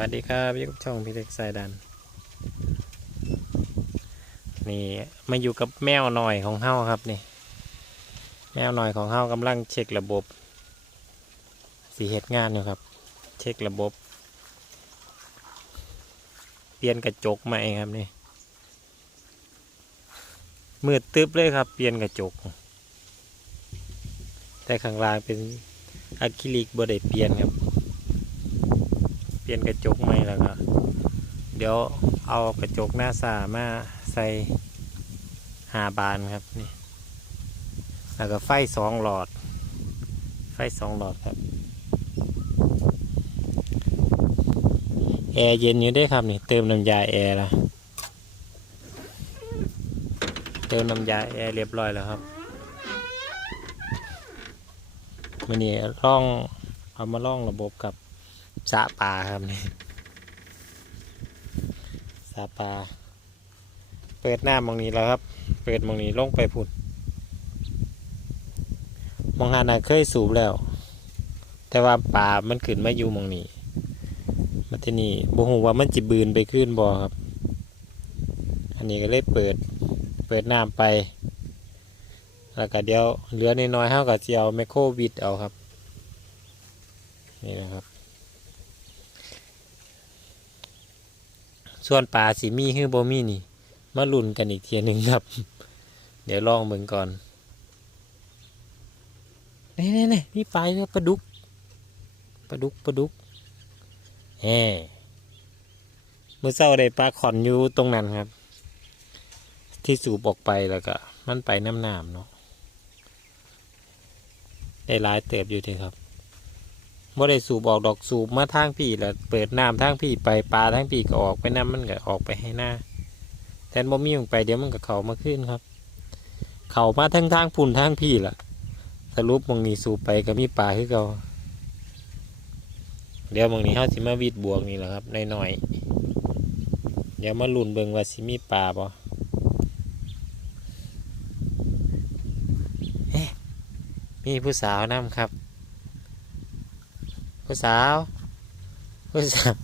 วัสดีครับอยุบช่องพี่เล็กสายดัน นี่มาอยู่กับแมวหน่อยของเฮาครับนี่ แมวหน่อยของเฮากำลังเช็คระบบ สีเหตุงานอยู่ครับ เช็คระบบ เปลี่ยนกระจกใหม่ครับนี่มืดตึ๊บเลยครับ เปลี่ยนกระจก แต่ข้างล่างเป็นอะคริลิกบ่ได้เปลี่ยนครับ เปลี่ยนกระจกใหม่แล้วก็ เดี๋ยวเอากระจกหน้าสามาใส่หาบานครับนี่ แล้วก็ไฟสองหลอด ไฟสองหลอดครับ แอร์เย็นอยู่ด้วยครับนี่ เติมน้ำยาแอร์ละเติมน้ำยาแอร์เรียบร้อยแล้วครับมันนี่ล่องเอามาล่องระบบกับ สะปลาครับนี่สะปลา เปิดหน้ามองนี้แล้วครับ เปิดมองนี้ลงไปพุ่นมองหานาเคยสูบแล้ว แต่ว่าปลามันขึ้นมาอยู่มองนี้มาที่นี่บ่ฮู้ว่ามันจิบืนไปขึ้นบ่ครับ อันนี้ก็เลยเปิด เปิดน้ำไป แล้วก็เดี๋ยวเหลือน้อยๆเฮาก็สิเอาแมคโครวิดเอาครับ นี่นะครับ ส่วนปลาสิมีคือบ่มีนี่ มาลุ้นกันอีกเทียหนึ่งครับ เดี๋ยวลองเบิ่งก่อนนี่นี่นี่นี่ปลาปลาดุกปลาดุกปลาดุกแฮ่เมื่อเช้าได้ปลาขอนอยู่ตรงนั้นครับ ที่สูบออกไปแล้วก็ มันไปน้ำน้ำเนาะได้หลายเติบอยู่ทีครับ บ่ได้สูบออกดอกสูบมาทางพี่แล้วเปิดน้ำทางพี่ไปปลาทางพี่ก็ออกไปน้ำมันก็ออกไปให้หน้าแทนบ่มีลงไปเดี๋ยวมันก็เขามาขึ้นครับ เขามาทั้งทางพุ่นทางพี่ล่ะสรุปมองนี้สูบไปก็มีปลาคือเก่าเดี๋ยวมองนี้เขาสิมาวิดบวกนี่แหละครับน้อยๆเดี๋ยวมาลุ้นเบิ่งว่าสิมีปลาบ่เอ๊ะมีผู้สาวนํครับ ผู้สาวผู้สาว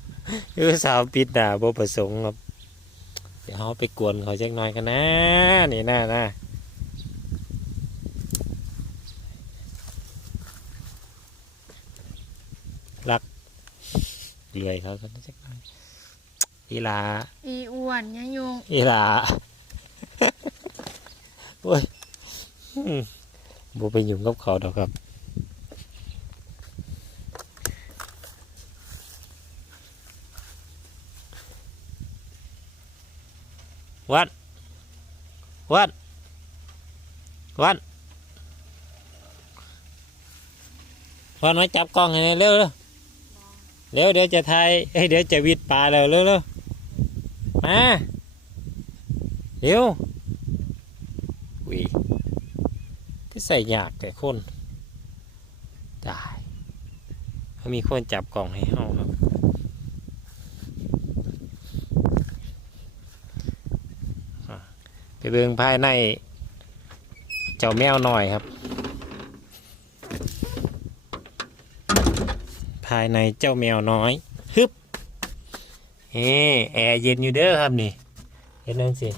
ผู้สาวปิดหน้าบ่ประสงค์ครับ เดี๋ยวเขาไปกวนเขาจักหน่อยกันนะ นี่น่านะรักเลื่อยเขากันจักหน่อยอีหลาอีอ้วนยะยุงอีหลาโอ้ยอืมบ่ไปยุ่งกับเขาดอกครับ วัด วัด วัด วัดมาจับกล้องให้หน่อยเร็วเร็วเร็วเดี๋ยวจะถ่ายเอ้ยเดี๋ยวจะวิดปลาแล้วเร็วเร็วมาเร็ววิที่ใส่ยากแต่คนตายเขามีคนจับกล่องให้เฮาครับ ไปเบิงภายใน เจ้าแมวหน่อยครับ ภายในเจ้าแมวน้อยฮึบเฮแอร์เย็นอยู่เด้อครับนี่เห็นนั่นสิ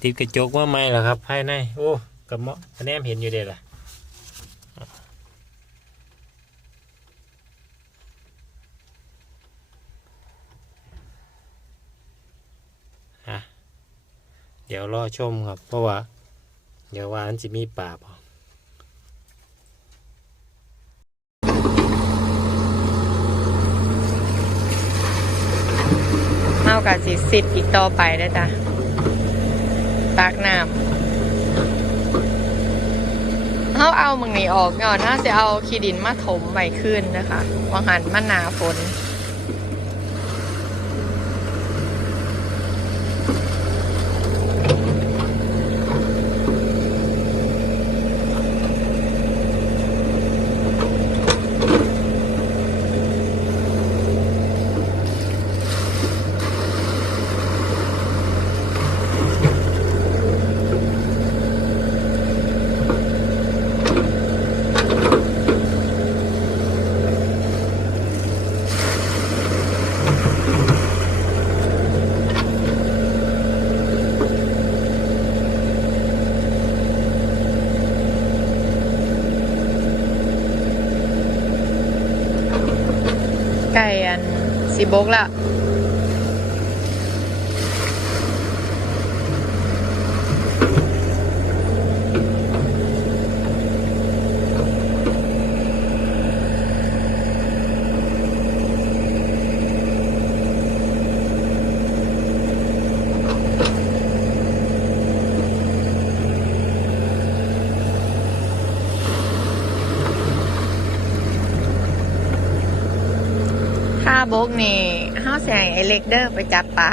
ติดกระจกว่าไม่หรอครับ ภายใน โอ้กระเมาะแนมเห็นอยู่เด้อล่ะ ดี๋ยวรอชมครับ เพราะว่า เดี๋ยวว่าอันจะมีป่าบ่เอากับสิสิทธิ์อีกต่อไปได้จ้ะตักน้ำเขาเอามึงนี้ออกก่อนน่าจะเอาขี้ดินมาถมไว้ขึ้นนะคะวังหันมันหนาฝน ไก่อันสีบกละ ค่าบกนี่ห้าแสงไอเล็กเดอร์ไปจับปลา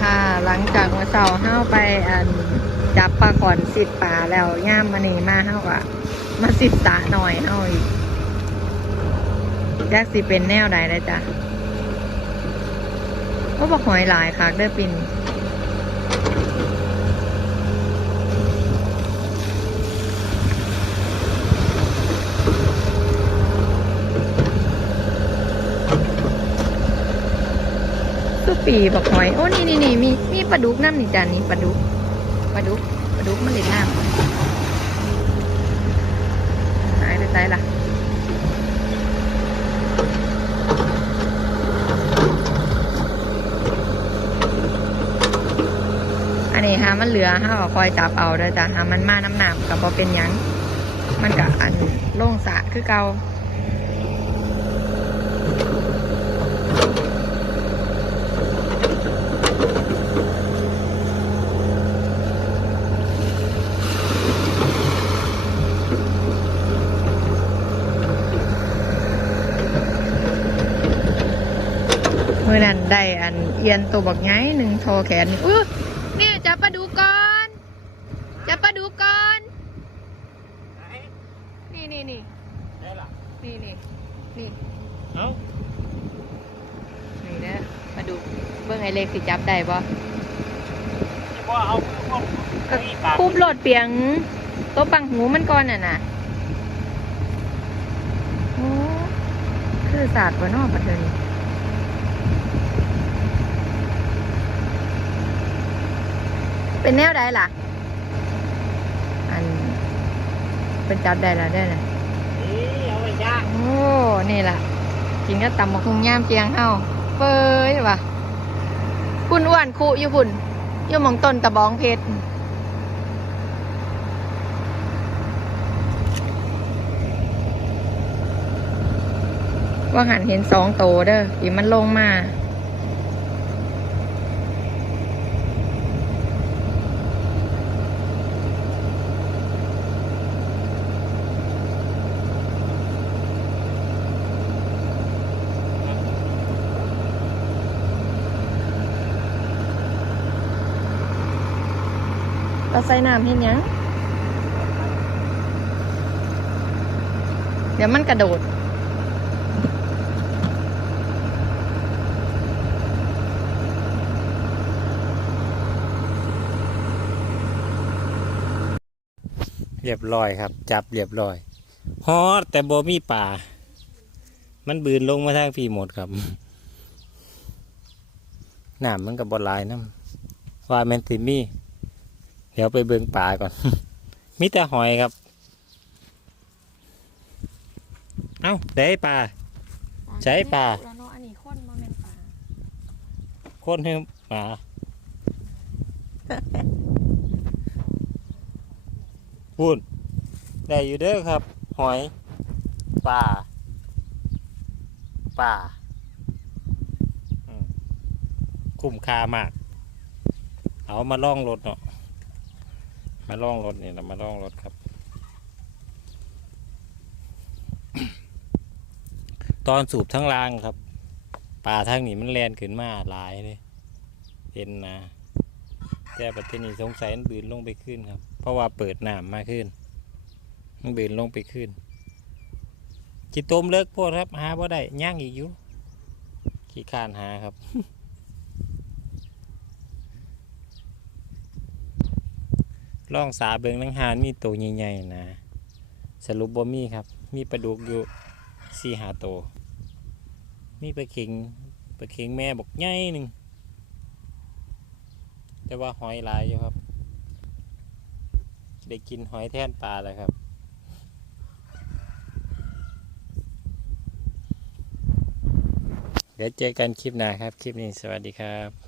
ค่ะ หลังจากเมื่อเช้าเฮาไปอันจับปลาขอนสิบป่าแล้วย่ามมานีมาเ้าอะมาสิบสาหน่อยเ้าอีกแจ็คสิเป็นแนวใดเลยจ้ะว่าบอกหอยหลายค่ะเด้อปิน คือปีบอกหอย โอ้นี่นี่นี่มีมีปลาดุกน้ำนี่จ้ะนี่ปลาดุกปลาดุกปลาดุกมันเล่นน้ำหายไปไสล่ะอันนี้ฮะมันเหลือฮะก็คอยจับเอาเด้อจ้ะฮะมันมาน้ำหนามกับพอเป็นยังมันกับอันโล่งสะคือเกา มื่อนั้นได้อันเอียนตัวบักไงหนึ่งโชว์แขนนี่อื้อเนี่ยจับปลาดูก่อนจับปลาดูก่อนนี่นี่นี่ได้ละนี่นี่นี่เอ้านี่นะมาดูเบื้องไอเล็กสิจับได้ปะจะว่าเอาพวกก็คูบโหลดเปียงตัวปังหูมันก่อนน่ะนะโอ้คือศาสตร์วะเนอกประเทศนี้ เป็นแนวใดล่ะ อัน เป็นจับได้แล้วได้เลยนี่เอาไปย่างโอ้นี่ล่ะ กินก็ตำมาคุงย่ามเจียงเฮาเฟ้ยว่ะคุณอ้วนคุอยู่พุ่นอยู่หมองต้นตะบองเพชรว่าหันเห็นสองโตเด้อที่มันลงมา เราใส่น้ำเห็นยัง เดี๋ยวมันกระโดด เรียบร้อยครับ จับเรียบร้อยฮอแต่บ่มีป่า มันบืนลงมาทางพี่หมดครับน้ำมันกับบหลายน้ำว่าแมนติมี ดี๋ยวไปเบิงป่าก่อน มีแต่หอยครับ เอ้าได้ป่า ใช้ปลาแล้วเนาะอันนี้ข้นมาเป็นปลาคนคือหมาพูดได้อยู่เด้อครับ หอย ป่า ป่าอืมคุ้มค่ามาก เอามาล่องรถเนาะ มาล่องรถนี่นะมาล่องรถครับ ตอนสูบทั้งรางครับป่าทางนี้มันแลนขึ้นมาหลายเลยเห็นนะแต่ประเทศนี้สงสัยมันบืนลงไปขึ้นครับ เพราะว่าเปิดน้ำมากขึ้น มันบืนลงไปขึ้นจิตตมเลิกโพดครับ หาบ่ได้ย่างอีกอยู่ขี้คร้านหาครับ ล่องสาเบิงนังหานมีตัวใหญ่ๆนะ สรุปบ่มีครับ มีปลาดุกอยู่สี่หาตัวมีปลาเข็งปลาเข็งแม่บอกใหญ่หนึ่งแต่ว่าหอยหลายอยู่ครับ ได้กินหอยแท่นปลาแล้วครับเดี๋ยวเจอกันคลิปหน้าครับ คลิปนี้สวัสดีครับ